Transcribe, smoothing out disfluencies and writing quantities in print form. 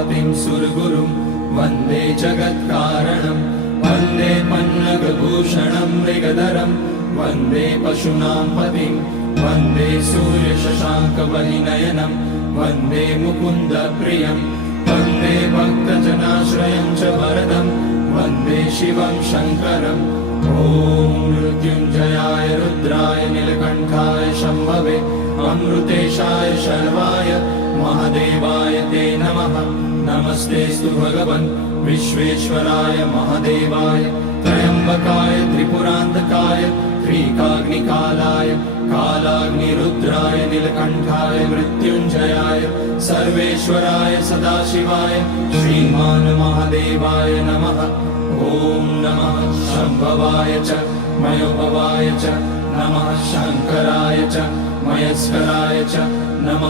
उमापतिं सुरगुरुं वन्दे जगत्कारणं वन्दे पन्नगभूषणं मृगधरं वन्दे पशूनां पतिं वन्दे सूर्यशशाङ्कवलिनयनं वन्दे मुकुन्दप्रियं वन्दे भक्तजनाश्रयं च वरदं वन्दे शिवं शङ्करम् ॐ मृत्युञ्जयाय रुद्राय नीलकण्ठाय शम्भवे अमृतेशाय शर्वाय महादेवाय ते नमः। नमस्तेस्तु भगवन् विश्वेश्वराय महादेवाय त्र्यम्बकाय त्रिपुरान्तकाय त्रिकाग्निकालाय कालाग्निरुद्राय नीलकण्ठाय मृत्युञ्जयाय सर्वेश्वराय सदाशिवाय श्रीमान् महादेवाय नमः। ॐ नमः शम्भवाय च मयोभवाय च नमः शङ्कराय च मयस्कराय च नमः।